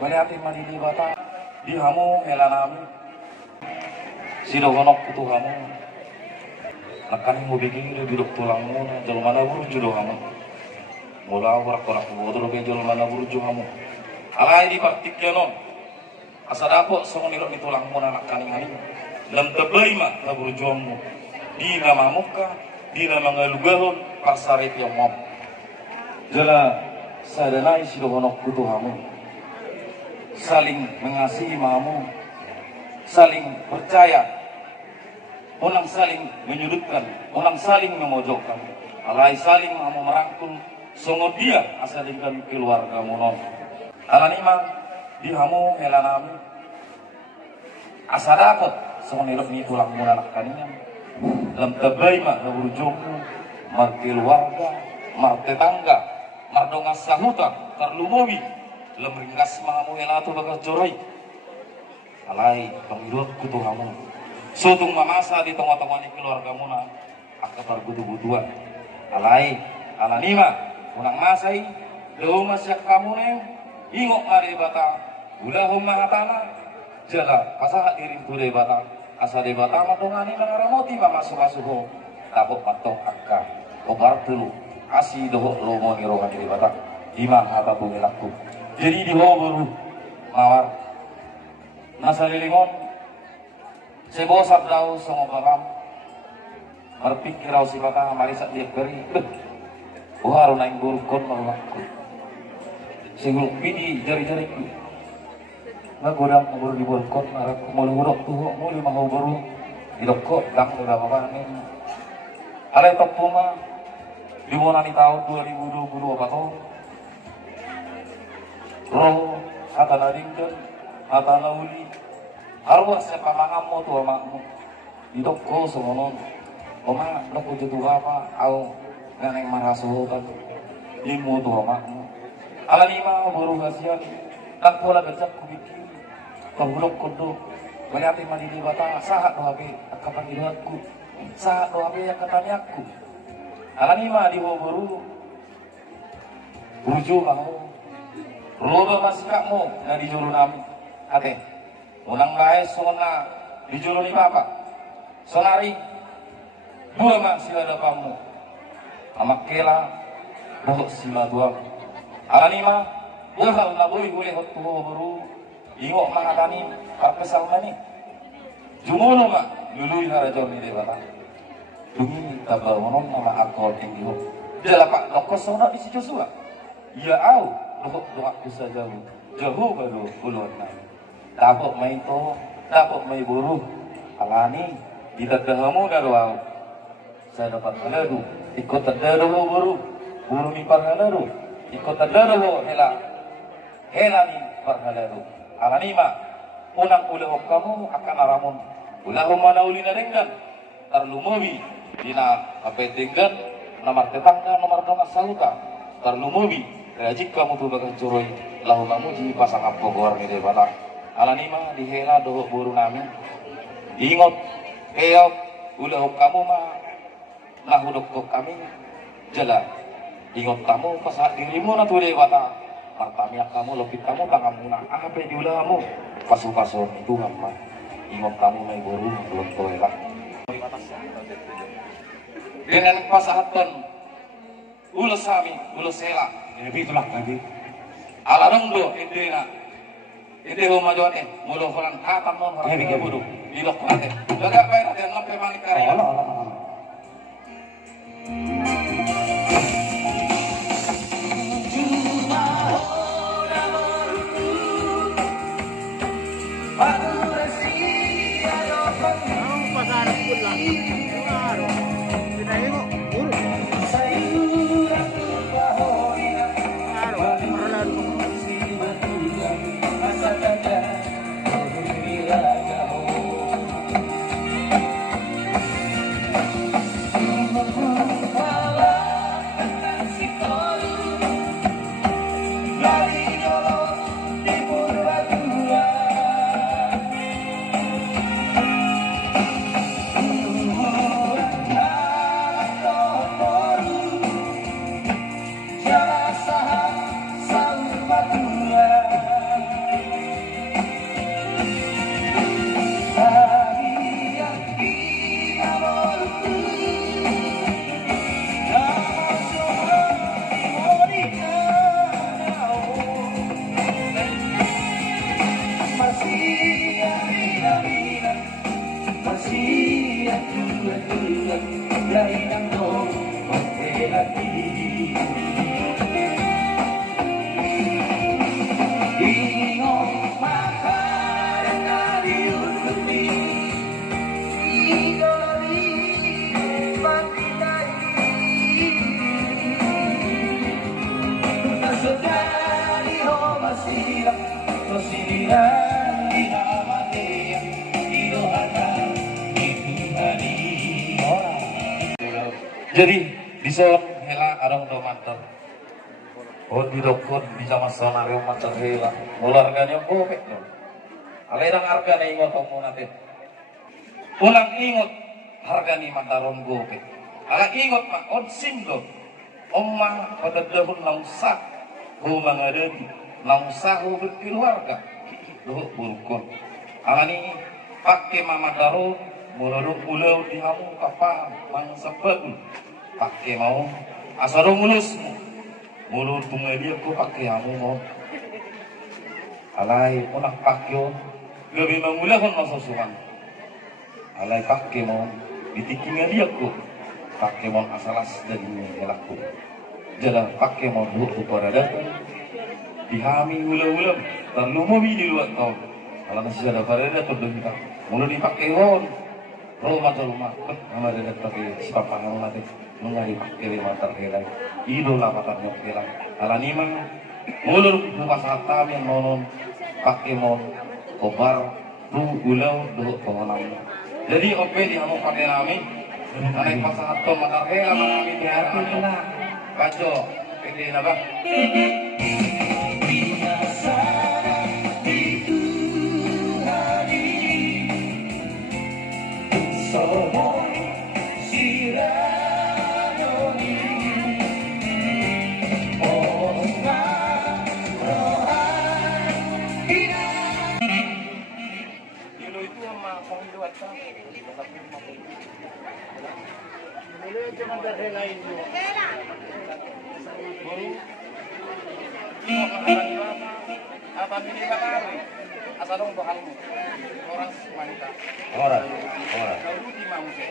Maliati malili bata di hamu melanami sidogonok putu hamu nakani mo biging do bidok tulang mo na jalo mana buru judo hamu mula korak bodro be jalo mana buru judo hamu alai di praktik non asadapo songoniro ni tulang mo na nakani ngani lam tebay ma na buru judo mo di nama muka di nama ngalugahon pasarit yang mom jala sadanai sidogonok putu hamu saling mengasihi mamu, saling percaya, orang saling menyudutkan, orang saling memojokkan, alai saling mamu merangkul, songo dia asalkan keluarga monon. Alanima dihamu melanami, asadakot songo nirok ni tulang munanak kanian, lam tabay ma naburjongmu, mar keluarga, mar tetangga, mar dongas sahuta, terlumowi. Lemringkas mahamu elatu bagas jorai alai pangirut kutu hamu sutung mamasa di tengah-tengah ni keluarga muna akabar butu-butuan alai alanima unang masai leu masyak kamu neng ingok ngare bata ulahum mahatana jala pasahat dirim tu de bata asa de bata matongani mangaramoti mamasu-masuho tapok patong akka obar telu asi dohok lomo ngirongan de bata imah hata bungilakku. Jadi di bawah baru mawar nasalilingon sebosap daw sama bakam berpikir raw si baka marisak dia beri buharo na yung burukon marulakko siguro pidi jari-jariku nagodang baru di burukon narak mulurok tuho muli mahaw baru idokko dang udah mabanin alay tagpuma di buwan ni tahun 2020 apa to roh atana ringgan atana uli arwah sa pamangamo to amakmo idok ko sumonon oma lako jutu apa au nganeng marasuhotan imo to amakmo alanima buru hasian tak pola becak kubikir pahulok kondo maliati manili bata sahat do habe akapangiluatku sahat do habe akataniakku alanima di buru burujo kamu rodo masikakmu na di juru nami ate unang bae sona di juru ni papa sonari dua mak sila dapamu amakela bohok sila dua alanima buhal na boy huli hotu buru ingok mangatani kapesal mani jumulo mak lului harajon ni debata dungi tabal monon nama akol tinggi jala pak lokos sona di si Joshua ya au doa bisa jauh baru buluan dapat main to dapat main buruh alani tidak kamu darwau saya dapat halaru ikut terdaru buru mi parhalaru ikut terdaru hela mi parhalaru alani ma unang ulah kamu akan aramun ulah mana ulina dengan terlumowi dina apa dengan nomor tetangga nomor dong sahuta terlumowi jika kamu tuh bakal curoi lahu mamuji pasang apogor ni debata alanima dihela doh buru nami ingot keok ulah kamu mah lahu dok kami jala ingot kamu pasang dirimu na tuh debata martamiak kamu lebih kamu tangan muna apa di ulahmu pasu-pasu itu mah ingot kamu mai buru belum toela dengan pasahatan ulah sami ulah sela lebih itulah lagi alarang do indena ide ho majote mulo horan hatam non horan budu di lok ate laga bayar dan lampe mani kare lain ang no magpelati. Ingon makarangariyon kami, igari patinay. Nasodari ho masira, masiriran dinamate, idohata ituhari. Jadi bisa hela arang do mantar. Oh di dokter bisa masana reo mantar hela. Mularganya bobek no. Alerang harga na ingot mo natin. Ulang ingot harga ni mantaron bobek. Ala ingot ma on sindo. Omma padadahon ng sak. Mga dadi ng saho berkeluarga. Doh burukon. Angani pakai mama daron muluruk ulau di hamu kapal mang sebab pakai mau asaro mulusmu mulur tungalia ko pakai hamu mau alai unak pakyo lebih mengulahon masusuan alai pakai mau ditikingan dia ko pakai mau asalas dari helaku jalan pakai mau dulu kepada datang dihami ulau-ulau terlumumi di luar tahun kalau masih ada pada datang kita mulur dipakai hon rumah rumah nama dia tapi siapa yang mati mengali pakai mata helai idola mata helai ala nimang mulur bukas hatam yang nonon pakai mon obar tu ulau doh pengonam jadi ope di anu pakai nami anak pasang hatam mata helai nami di hati na baco pede nabah asalong bakal mo orang wanita orang kalau di mau sih